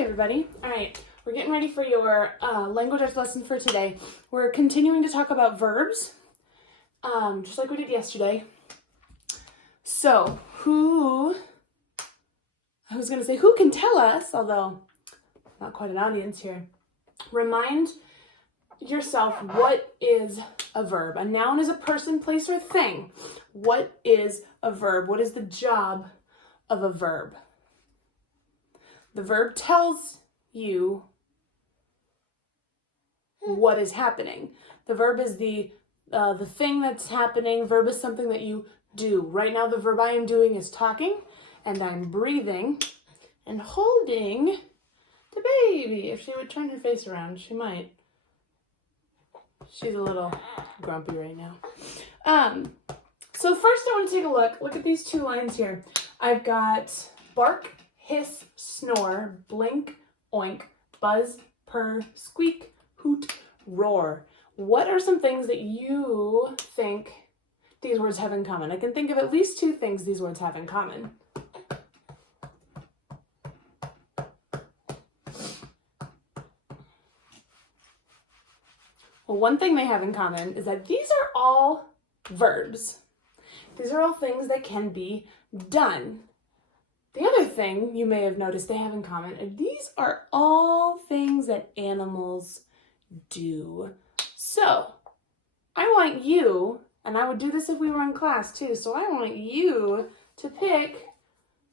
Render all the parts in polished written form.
everybody. All right, we're getting ready for your language arts lesson for today. We're continuing to talk about verbs, just like we did yesterday. So, who can tell us, although not quite an audience here, remind yourself, what is a verb? A noun is a person, place, or thing. What is a verb? What is the job of a verb? The verb tells you what is happening. The verb is the thing that's happening. Verb is something that you do. Right now, the verb I am doing is talking, and I'm breathing and holding the baby. If she would turn her face around, she might. She's a little grumpy right now. So first I want to take a look. Look at these two lines here. I've got bark, hiss, snore, blink, oink, buzz, purr, squeak, hoot, roar. What are some things that you think these words have in common? I can think of at least two things these words have in common. Well, one thing they have in common is that these are all verbs. These are all things that can be done. The other thing you may have noticed they have in common is these are all things that animals do. So, I want you, and I would do this if we were in class too, so I want you to pick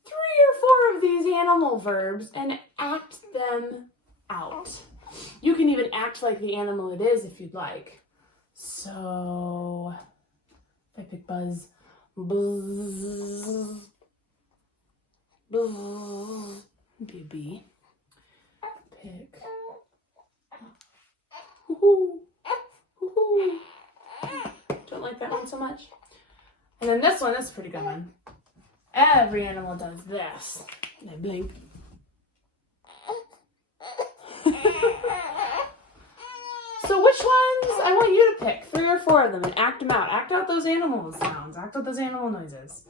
3 or 4 of these animal verbs and act them out. You can even act like the animal it is if you'd like. So, if I pick buzz, buzz, buzz, be a bee. Pick, hoo-hoo, hoo-hoo. Don't like that one so much. And then this one, that's a pretty good one. Every animal does this. And I blink. So which ones? I want you to pick 3 or 4 of them and act them out. Act out those animal sounds. Act out those animal noises.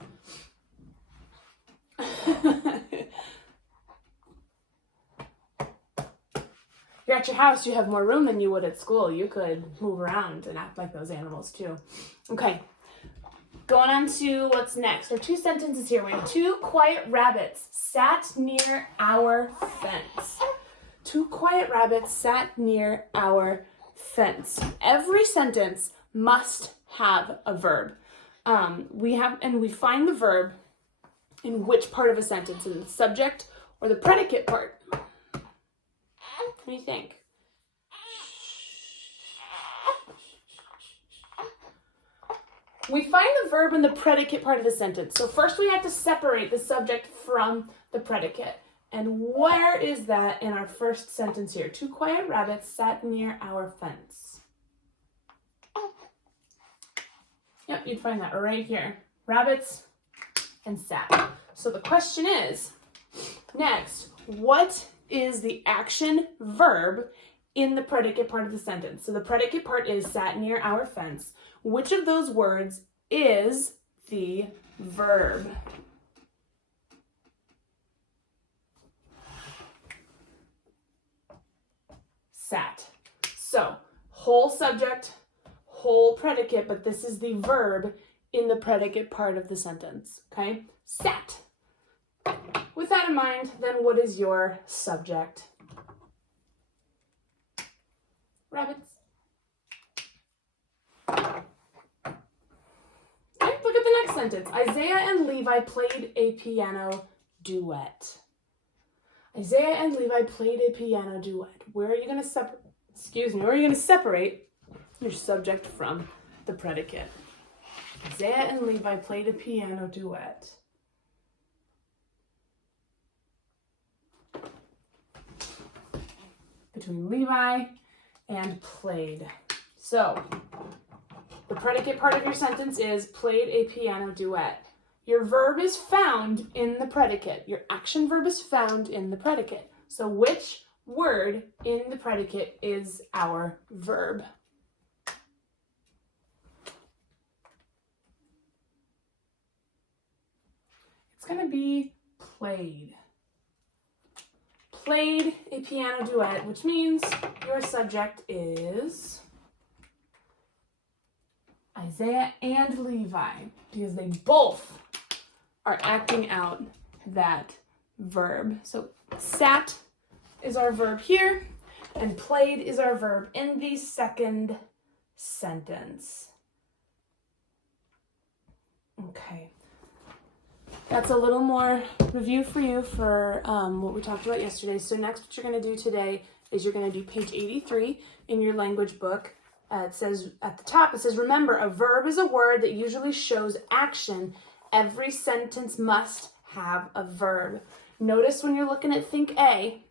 You're at your house, you have more room than you would at school. You could move around and act like those animals too. Okay, going on to what's next. There are 2 sentences here. We have 2 quiet rabbits sat near our fence. 2 quiet rabbits sat near our fence. Every sentence must have a verb. We find the verb in which part of a sentence, in the subject or the predicate part. What do you think? We find the verb in the predicate part of the sentence. So first we have to separate the subject from the predicate. And where is that in our first sentence here? 2 quiet rabbits sat near our fence. Yep, you'd find that right here. Rabbits and sat. So the question is, next, what is the action verb in the predicate part of the sentence? So the predicate part is sat near our fence. Which of those words is the verb? Sat. So, whole subject, whole predicate, but this is the verb in the predicate part of the sentence, okay? Sat. With that in mind, then what is your subject? Rabbits. Okay, look at the next sentence. Isaiah and Levi played a piano duet. Isaiah and Levi played a piano duet. Where are you going to separate your subject from the predicate? Isaiah and Levi played a piano duet. Between Levi and played. So, the predicate part of your sentence is played a piano duet. Your verb is found in the predicate. Your action verb is found in the predicate. So which word in the predicate is our verb? It's going to be played. played a piano duet, which means your subject is Isaiah and Levi, because they both are acting out that verb. So sat is our verb here, and played is our verb in the second sentence. Okay. That's a little more review for you for what we talked about yesterday. So next, what you're going to do today is you're going to do page 83 in your language book. It says at the top, it says, remember, a verb is a word that usually shows action. Every sentence must have a verb. Notice when you're looking at Think A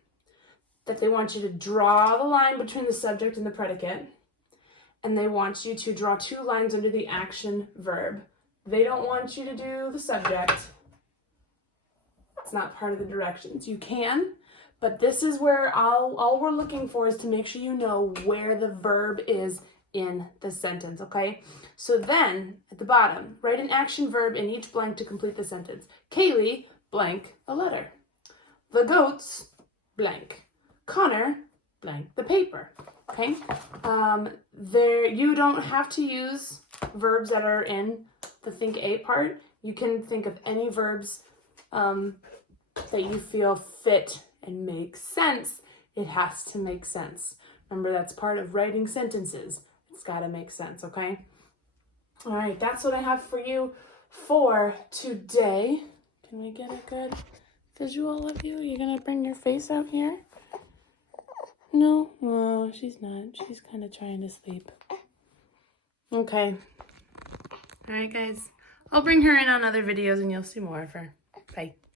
that they want you to draw the line between the subject and the predicate, and they want you to draw 2 lines under the action verb. They don't want you to do the subject. It's not part of the directions. You can, but this is where all we're looking for is to make sure you know where the verb is in the sentence, okay? So then, at the bottom, write an action verb in each blank to complete the sentence. Kaylee, blank, a letter. The goats, blank. Connor, blank, the paper, okay? You don't have to use verbs that are in the Think A part. You can think of any verbs that you feel fit and make sense. It has to make sense. Remember, that's part of writing sentences. It's got to make sense, okay? All right, that's what I have for you for today. Can we get a good visual of you? Are you going to bring your face out here? No? Oh, she's not. She's kind of trying to sleep. Okay. All right, guys. I'll bring her in on other videos and you'll see more of her. Bye.